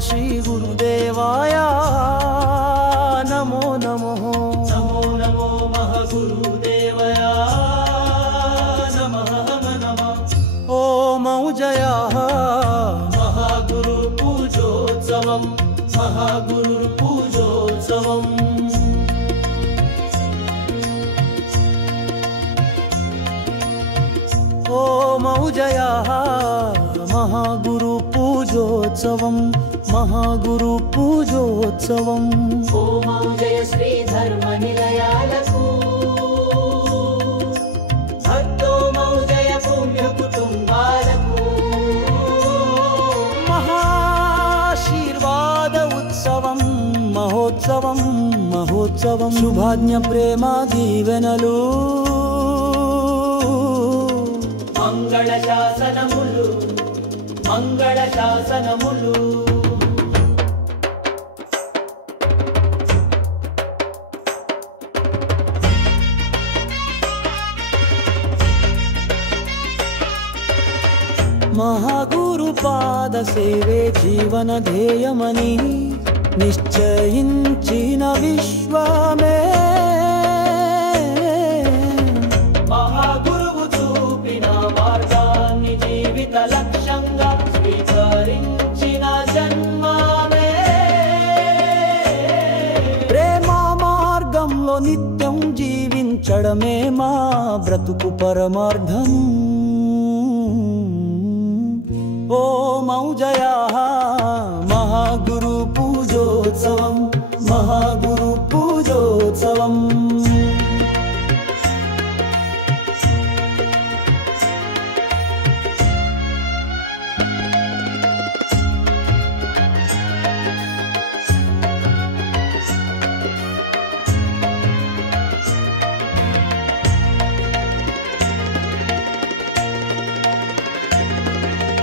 श्री गुरुदेवाय नमो नमो। नमो नमो महगुरुदेवाय नमः नमः। ओम जय महागुरु पूजोत्सवम् महागुरु पूजोत्सवम्। ओम जय महागुरु पूजोत्सवम् महागुरु पूजोत्सवम्। ओम जय श्री धर्मनिलयालकु भक्तो मौजय पुण्य कुटुंबालकु। महाशीर्वाद उत्सवम् महोत्सवम् महोत्सवम्। शुभाज्ञ प्रेम दीवेनलु मंगल शासनमुलु मंगल शासनमुलु। महागुरुपाद सेवे जीवन ध्येयमनि निश्चయించిన విశ్వమే। महागुरुవు చూపిన మార్గాన్ని జీవిత లక్ష్యంగా స్వీకరించిన జన్మమే। ప్రేమ మార్గంలో నిత్యం జీవించడమే మా బ్రతుకు పరమార్థం। ओम जय महागुरु पूजोत्सवम् महागुरु पूजोत्सवम्।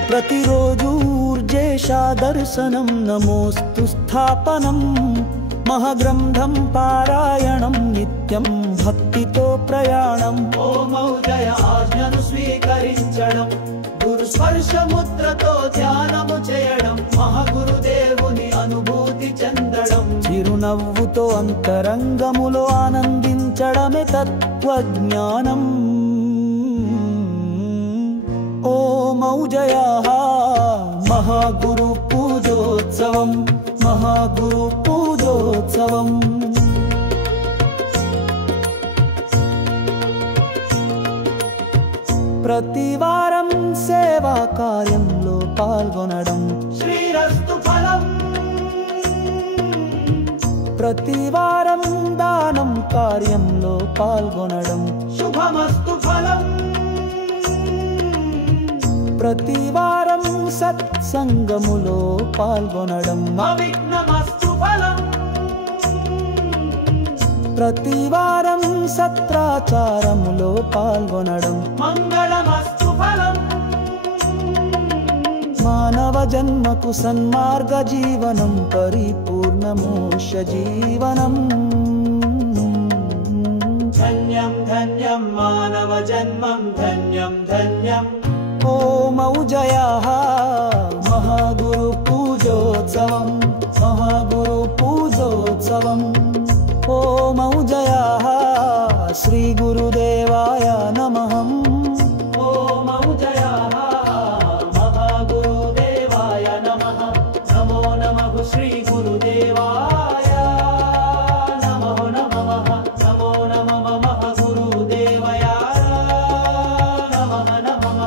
प्रतिरोजु ऊर्जेशा दर्शनं नमोस्तु स्थापनं महाग्रंथं पारायणं नित्यं भक्तितो प्रयाणम्। ओम जय आज्ञनु स्वीकరించడం గురు స్పర్శ ముద్రతో ధ్యానము చేయడం మహాగురుదేవుని అనుభూతి చెందడం। చిరునవ్వుతో అంతరంగములో ఆనందించడమే తత్వజ్ఞానం। ओम जय महागुरु पूजोत्सवम् महागुरु पूजोत्सवम्। प्रतिवारं सेवा కార్యంలో పాల్గొనడం శ్రీరస్తు ఫలం। प्रतिवारं దానం కార్యంలో పాల్గొనడం శుభమస్తు ఫలం। प्रतिवारं सत्संगमुलो पाल्गొనడం అవిఘ్నమస్తు ఫలం। प्रतिवारं సత్రాచారములో పాల్గొనడం మంగళమస్తు ఫలం। మానవ జన్మకు సన్మార్గ జీవనం పరిపూర్ణ మోక్ష జీవనం। ధన్యం ధన్యం మానవ జన్మం ధన్యం ధన్యం। ओम जय महागुरु पूजोत्सवम् महागुरु पूजोत्सवम्। ओम जय श्री गुरुदेवाय नमः। ओम जय महागुरुदेवाय नमः। नमो नमः श्री गुरुदेवाय नमो नमः। नमो नमः महागुरुदेवाय नमः नमः।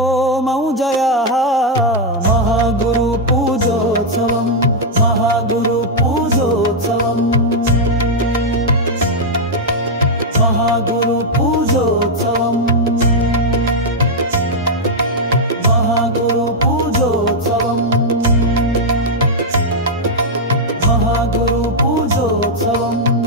ओम जय महागुरु पूजोत्सवम् महागुरु पूजोत्सवम् महागुरु पूजोत्सवम् महागुरु पूजोत्सवम् महागुरु पूजोत्सवम्।